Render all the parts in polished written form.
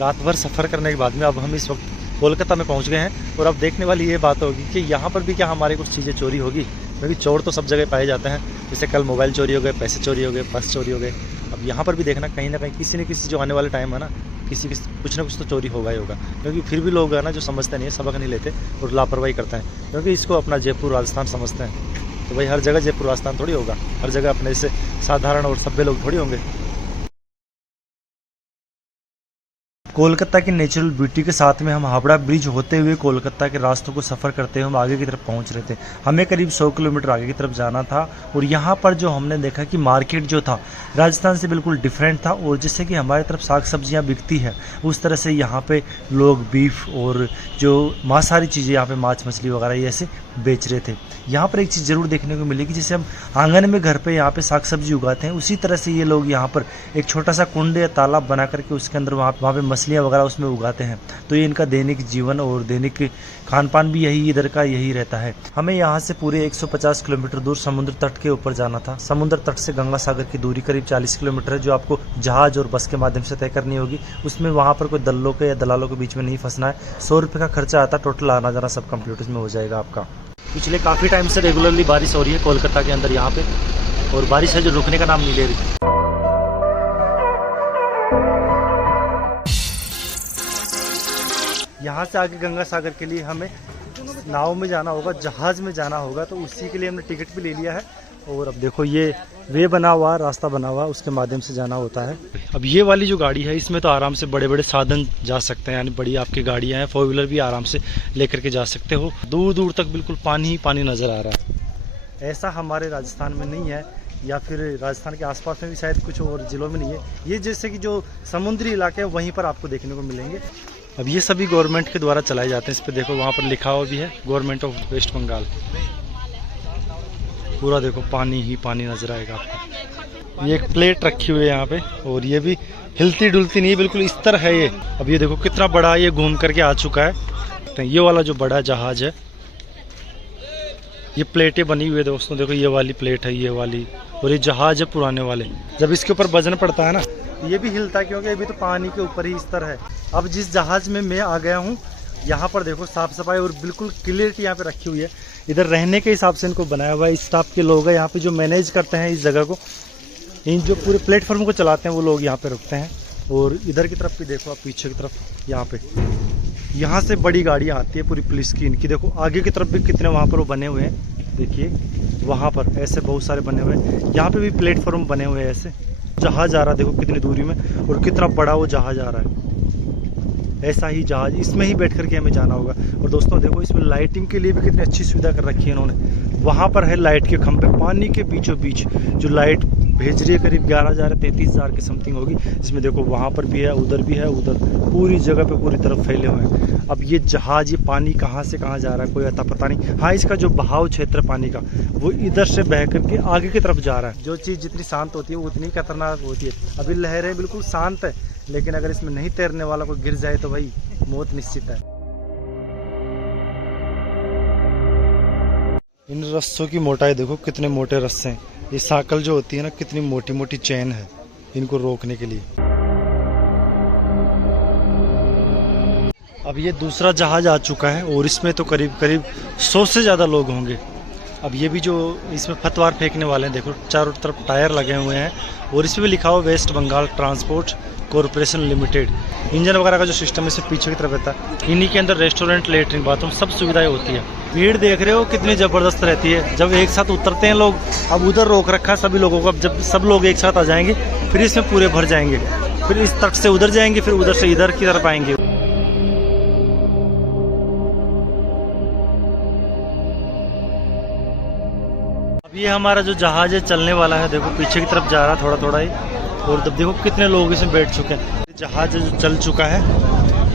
रात भर सफ़र करने के बाद में अब हम इस वक्त कोलकाता में पहुंच गए हैं। और अब देखने वाली ये बात होगी कि यहाँ पर भी क्या हमारे कुछ चीज़ें चोरी होगी, क्योंकि चोर तो सब जगह पाए जाते हैं। जैसे कल मोबाइल चोरी हो गए, पैसे चोरी हो गए, पर्स चोरी हो गए। अब यहाँ पर भी देखना कहीं ना कहीं किसी न किसी जो आने वाले टाइम है ना, किसी कुछ ना कुछ तो चोरी होगा ही होगा। क्योंकि फिर भी लोग है ना जो समझते नहीं है, सबक नहीं लेते और लापरवाही करते हैं, क्योंकि इसको अपना जयपुर राजस्थान समझते हैं। तो भाई हर जगह जयपुर राजस्थान थोड़ी होगा, हर जगह अपने से साधारण और सभ्य लोग थोड़ी होंगे। कोलकाता की नेचुरल ब्यूटी के साथ में हम हावड़ा ब्रिज होते हुए कोलकाता के रास्तों को सफ़र करते हुए हम आगे की तरफ पहुंच रहे थे। हमें करीब 100 किलोमीटर आगे की तरफ जाना था। और यहाँ पर जो हमने देखा कि मार्केट जो था राजस्थान से बिल्कुल डिफरेंट था। और जैसे कि हमारी तरफ साग सब्जियाँ बिकती है, उस तरह से यहाँ पे लोग बीफ और जो मांसाहारी चीज़ें यहाँ पे मांस मछली वगैरह ये ऐसे बेच रहे थे। यहाँ पर एक चीज़ ज़रूर देखने को मिलेगी, जैसे हम आंगन में घर पे यहाँ पे साग सब्जी उगाते हैं, उसी तरह से ये लोग यहाँ पर एक छोटा सा कुंड या तालाब बना करके उसके अंदर वहाँ पे मछलियाँ वगैरह उसमें उगाते हैं। तो ये इनका दैनिक जीवन और दैनिक खान पान भी यही इधर का यही रहता है। हमें यहाँ से पूरे 150 किलोमीटर दूर समुद्र तट के ऊपर जाना था। समुद्र तट से गंगा सागर की दूरी करीब 40 किलोमीटर है, जो आपको जहाज और बस के माध्यम से तय करनी होगी। उसमें वहाँ पर कोई दल्लों के या दलालों के बीच में नहीं फंसना है। 100 रुपये का खर्चा आता, टोटल आना जाना सब कंप्यूटर में हो जाएगा आपका। पिछले काफ़ी टाइम से रेगुलरली बारिश हो रही है कोलकाता के अंदर यहाँ पे, और बारिश है जो रुकने का नाम नहीं ले रही। यहाँ से आगे गंगा सागर के लिए हमें नाव में जाना होगा, जहाज़ में जाना होगा। तो उसी के लिए हमने टिकट भी ले लिया है। और अब देखो ये वे बना हुआ, रास्ता बना हुआ, उसके माध्यम से जाना होता है। अब ये वाली जो गाड़ी है इसमें तो आराम से बड़े बड़े साधन जा सकते हैं, यानी बड़ी आपकी गाड़ियाँ हैं, 4 व्हीलर भी आराम से लेकर के जा सकते हो। दूर दूर तक बिल्कुल पानी ही पानी नज़र आ रहा है। ऐसा हमारे राजस्थान में नहीं है, या फिर राजस्थान के आसपास में भी शायद कुछ और ज़िलों में नहीं है। ये जैसे कि जो समुद्री इलाके हैं वहीं पर आपको देखने को मिलेंगे। अब ये सभी गवर्नमेंट के द्वारा चलाए जाते हैं। इस पर देखो वहाँ पर लिखा हुआ भी है गवर्नमेंट ऑफ वेस्ट बंगाल। पूरा देखो पानी ही पानी नजर आएगा आपको। ये एक प्लेट रखी हुई है यहाँ पे, और ये भी हिलती डुलती नहीं, बिल्कुल इस तरह है ये। अब ये देखो कितना बड़ा ये घूम करके आ चुका है। तो ये वाला जो बड़ा जहाज है, ये प्लेटें बनी हुई है दोस्तों। देखो ये वाली प्लेट है, ये वाली, और ये जहाज है पुराने वाले। जब इसके ऊपर वजन पड़ता है ना, ये भी हिलता है, क्योंकि अभी तो पानी के ऊपर ही इस तरह है। अब जिस जहाज में मैं आ गया हूँ, यहाँ पर देखो साफ सफाई और बिल्कुल क्लियरिटी यहाँ पे रखी हुई है। इधर रहने के हिसाब से इनको बनाया हुआ है। स्टाफ के लोग हैं यहाँ पे जो मैनेज करते हैं इस जगह को, इन जो पूरे प्लेटफॉर्म को चलाते हैं वो लोग यहाँ पे रुकते हैं। और इधर की तरफ भी देखो आप, पीछे की तरफ यहाँ पे, यहाँ से बड़ी गाड़ियाँ आती है पूरी पुलिस की। इनकी देखो आगे की तरफ भी कितने वहाँ पर वो बने हुए हैं, देखिए वहाँ पर ऐसे बहुत सारे बने हुए हैं। यहाँ पे भी प्लेटफॉर्म बने हुए हैं ऐसे। जहाज आ रहा है देखो कितनी दूरी में, और कितना बड़ा वो जहाज आ रहा है। ऐसा ही जहाज, इसमें ही बैठ करके हमें जाना होगा। और दोस्तों देखो इसमें लाइटिंग के लिए भी कितनी अच्छी सुविधा कर रखी है इन्होंने। वहाँ पर है लाइट के खंभे, पानी के बीचों बीच जो लाइट भेज रही है, करीब 11,000 33,000 की समथिंग होगी। जिसमें देखो वहाँ पर भी है, उधर भी है, उधर पूरी जगह पे पूरी तरफ फैले हुए हैं। अब ये जहाज, ये पानी कहाँ से कहाँ जा रहा है कोई अता पता नहीं। हाँ, इसका जो बहाव क्षेत्र पानी का वो इधर से बह करके आगे की तरफ जा रहा है। जो चीज़ जितनी शांत होती है वो उतनी खतरनाक होती है। अभी लहरें बिल्कुल शांत है, लेकिन अगर इसमें नहीं तैरने वाला कोई गिर जाए तो भाई मौत निश्चित है। इन रस्सों की मोटाई देखो, कितने मोटे रस्से हैं। ये साइकिल जो होती है ना, कितनी मोटी मोटी चेन है इनको रोकने के लिए। अब ये दूसरा जहाज आ चुका है, और इसमें तो करीब करीब 100 से ज़्यादा लोग होंगे। अब ये भी जो इसमें पतवार फेंकने वाले हैं, देखो चारों तरफ टायर लगे हुए हैं, और इसमें भी लिखा हुआ West Bengal transport corporation limited. Engine वगैरह का जो सिस्टम है इससे पीछे की तरफ रहता है। इन्हीं के अंदर रेस्टोरेंट, लेटरिन, बाथरूम सब सुविधाएं होती है। भीड़ देख रहे हो कितनी ज़बरदस्त रहती है। जब एक साथ उतरते हैं लोग, अब उधर रोक रखा है सभी लोगों को। अब जब सब लोग एक साथ आ जाएंगे फिर इसमें पूरे भर जाएंगे, फिर इस तट से उधर जाएंगे, फिर उधर से इधर की तरफ आएंगे। अब ये हमारा जो जहाज है चलने वाला है, देखो पीछे की तरफ जा रहा है थोड़ा थोड़ा ही। और तब देखो कितने लोग इसमें बैठ चुके हैं। जहाज जो चल चुका है,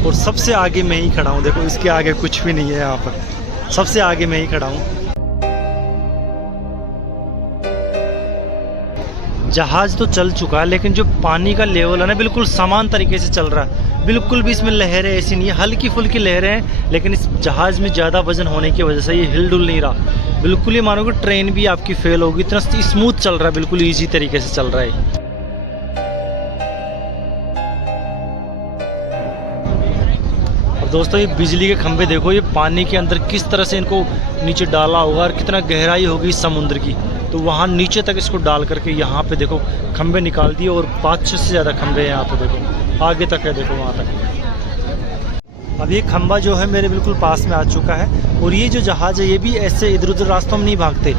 और सबसे आगे मैं ही खड़ा हूँ। देखो इसके आगे कुछ भी नहीं है, यहाँ पर सबसे आगे मैं ही खड़ा हूँ। जहाज तो चल चुका है, लेकिन जो पानी का लेवल है ना बिल्कुल समान तरीके से चल रहा है। बिल्कुल भी इसमें लहरें ऐसी नहीं है, हल्की फुल्की लहरें हैं, लेकिन इस जहाज में ज़्यादा वजन होने की वजह से ये हिल डुल नहीं रहा। बिल्कुल ही मानो कि ट्रेन भी आपकी फेल होगी, इतना स्मूथ चल रहा है, बिल्कुल ईजी तरीके से चल रहा है। अब दोस्तों ये बिजली के खंभे देखो, ये पानी के अंदर किस तरह से इनको नीचे डाला होगा और कितना गहराई होगी समुद्र की, तो वहाँ नीचे तक इसको डाल करके यहाँ पे देखो खंभे निकाल दिए और 5-6 से ज़्यादा खंभे हैं यहाँ पे, देखो आगे तक है, देखो वहाँ तक। अब ये खंभा जो है मेरे बिल्कुल पास में आ चुका है और ये जो जहाज़ है ये भी ऐसे इधर उधर रास्तों में नहीं भागते,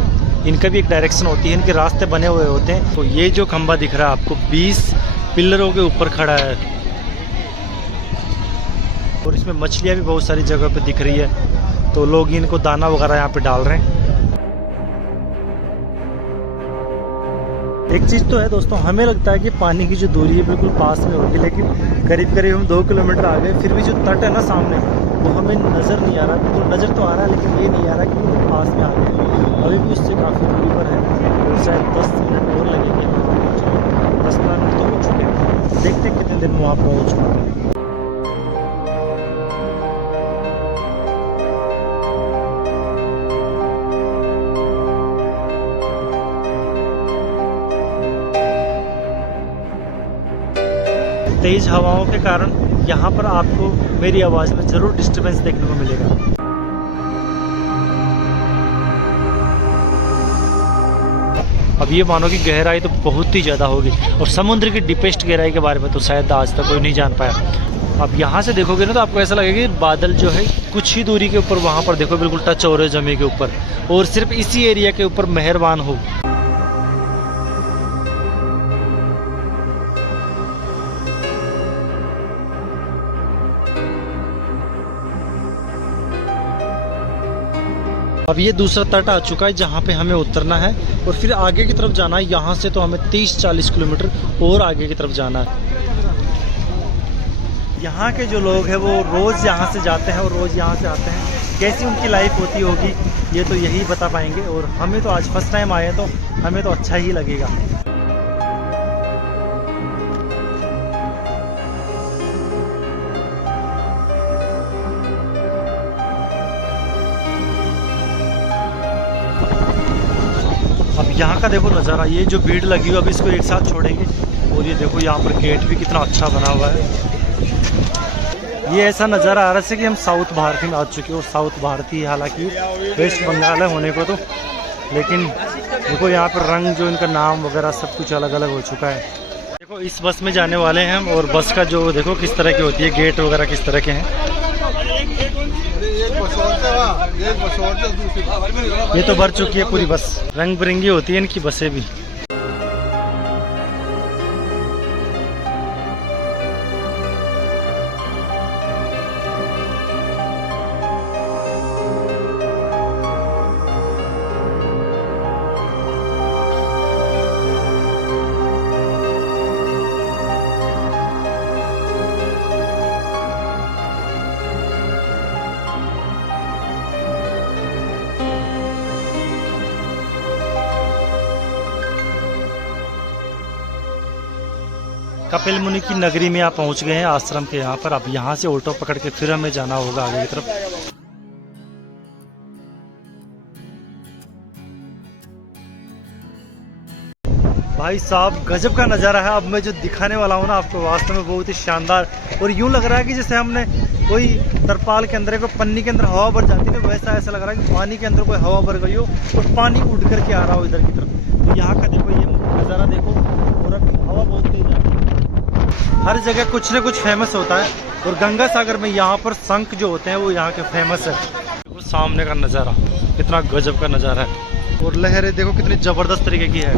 इनका भी एक डायरेक्शन होती है, इनके रास्ते बने हुए होते हैं। तो ये जो खंभा दिख रहा है आपको 20 पिलरों के ऊपर खड़ा है और इसमें मछलियाँ भी बहुत सारी जगह पे दिख रही है, तो लोग इनको दाना वगैरह यहाँ पे डाल रहे हैं। एक चीज़ तो है दोस्तों, हमें लगता है कि पानी की जो दूरी है बिल्कुल पास में होगी, लेकिन करीब करीब हम 2 किलोमीटर आ गए, फिर भी जो तट है ना सामने वो हमें नज़र नहीं आ रहा, बिल्कुल नज़र तो आ रहा है लेकिन ये नहीं आ रहा कि वो पास में आ गए, अभी भी उससे काफ़ी दूरी पर है और शायद 10 मिनट और लगेंगे। 10-15 मिनट तो हो चुके हैं, देखते हैं कितने दिन में वहाँ पहुँच पाएंगे। तेज़ हवाओं के कारण यहाँ पर आपको मेरी आवाज़ में ज़रूर डिस्टर्बेंस देखने को मिलेगा। अब ये मानो कि गहराई तो बहुत ही ज़्यादा होगी और समुद्र की डीपेस्ट गहराई के बारे में तो शायद आज तक कोई नहीं जान पाया। अब यहाँ से देखोगे ना तो आपको ऐसा लगेगा कि बादल जो है कुछ ही दूरी के ऊपर वहाँ पर देखो बिल्कुल टच हो रहे ज़मीन के ऊपर और सिर्फ इसी एरिया के ऊपर मेहरबान हो। अब ये दूसरा तट आ चुका है जहाँ पे हमें उतरना है और फिर आगे की तरफ जाना है। यहाँ से तो हमें 30-40 किलोमीटर और आगे की तरफ जाना है। यहाँ के जो लोग हैं वो रोज़ यहाँ से जाते हैं और रोज़ यहाँ से आते हैं, कैसी उनकी लाइफ होती होगी ये तो यही बता पाएंगे। और हमें तो आज फर्स्ट टाइम आए हैं तो हमें तो अच्छा ही लगेगा। अब यहाँ का देखो नज़ारा, ये जो भीड़ लगी हुई अब इसको एक साथ छोड़ेंगे और ये देखो यहाँ पर गेट भी कितना अच्छा बना हुआ है। ये ऐसा नज़ारा आ रहा है कि हम साउथ भारत में आ चुके हैं और साउथ भारतीय हालांकि वेस्ट बंगाल है होने को तो, लेकिन देखो यहाँ पर रंग जो इनका नाम वगैरह सब कुछ अलग अलग हो चुका है। देखो इस बस में जाने वाले हैं हम और बस का जो देखो किस तरह की होती है, गेट वगैरह किस तरह के हैं। ये तो भर चुकी है पूरी बस, रंग बिरंगी होती है इनकी बसें भी। कपिल मुनि की नगरी में आप पहुंच गए हैं, आश्रम के यहाँ पर। अब यहाँ से ऑटो पकड़ के फिर हमें जाना होगा आगे की तरफ। भाई साहब गजब का नज़ारा है। अब मैं जो दिखाने वाला हूँ ना आपको वास्तव में बहुत ही शानदार, और यूँ लग रहा है कि जैसे हमने कोई तरपाल के अंदर, कोई पन्नी के अंदर हवा भर जाती है ना, वैसा ऐसा लग रहा है कि पानी के अंदर कोई हवा भर गई हो और पानी उड़ करके आ रहा हो इधर की तरफ। तो यहाँ का देखो ये नज़ारा देखो, और अभी हवा बहुत तेज है। हर जगह कुछ ना कुछ फेमस होता है और गंगा सागर में यहाँ पर शंख जो होते हैं वो यहाँ के फेमस है। देखो सामने का नज़ारा कितना गजब का नज़ारा है और लहरें देखो कितनी ज़बरदस्त तरीके की है।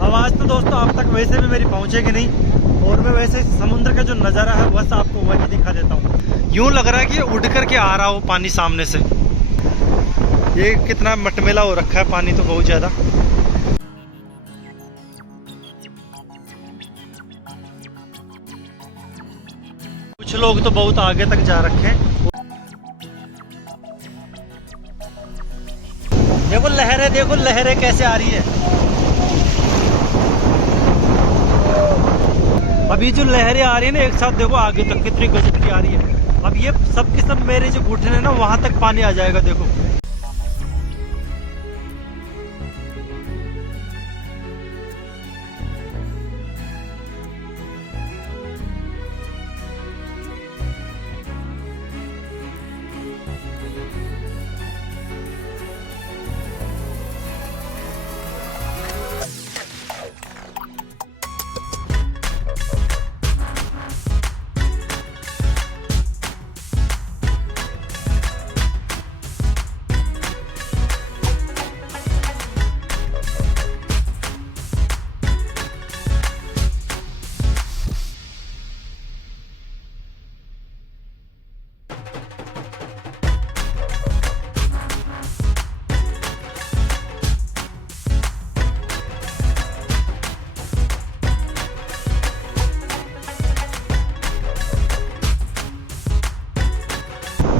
आवाज़ तो दोस्तों आप तक वैसे भी मेरी पहुँचेगी नहीं, और मैं वैसे समुद्र का जो नज़ारा है बस आपको वही दिखा देता हूँ। यूँ लग रहा है कि उड़ करके आ रहा हो पानी सामने से। ये कितना मटमेला हो रखा है पानी, तो बहुत ज़्यादा। कुछ लोग तो बहुत आगे तक जा रखे हैं। देखो लहरें, देखो लहरें कैसे आ रही है। अभी जो लहरें आ रही है ना एक साथ, देखो आगे तक कितनी गजब की आ रही है। अब ये सब के सब मेरे जो घुटने हैं ना वहां तक पानी आ जाएगा। देखो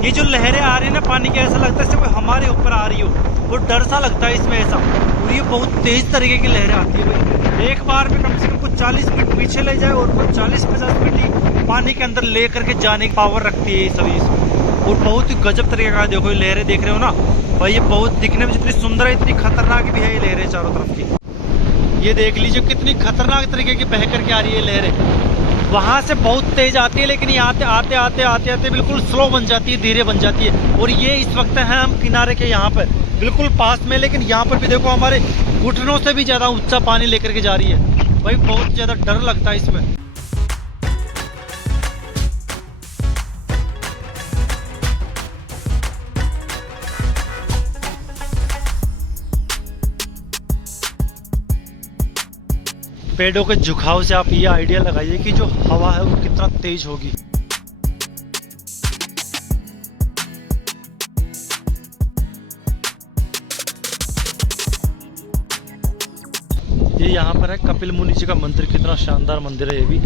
ये जो लहरें आ रही है ना पानी के, ऐसा लगता है जैसे कोई हमारे ऊपर आ रही हो, वो डर सा लगता है इसमें ऐसा। और ये बहुत तेज तरीके की लहरें आती है भाई, एक बार में कम से कम कुछ 40 फीट पीछे ले जाए और कुछ 40-50 फीट ही पानी के अंदर ले करके जाने की पावर रखती है ये सभी इसमें। और बहुत ही गजब तरीके का, देखो ये लहरें देख रहे हो ना भाई, ये बहुत दिखने में जितनी सुंदर है इतनी खतरनाक भी है ये लहरें चारों तरफ की। ये देख लीजिए कितनी खतरनाक तरीके की बह करके आ रही है लहरें। वहां से बहुत तेज आती है लेकिन आते आते आते आते आते बिल्कुल स्लो बन जाती है, धीरे बन जाती है। और ये इस वक्त है हम किनारे के यहाँ पर बिल्कुल पास में, लेकिन यहाँ पर भी देखो हमारे घुटनों से भी ज्यादा ऊंचा पानी लेकर के जा रही है भाई, बहुत ज्यादा डर लगता है इसमें। पेड़ों के झुकाव से आप ये आइडिया लगाइए कि जो हवा है वो कितना तेज होगी। ये यहाँ पर है कपिल मुनि जी का मंदिर, कितना शानदार मंदिर है ये भी।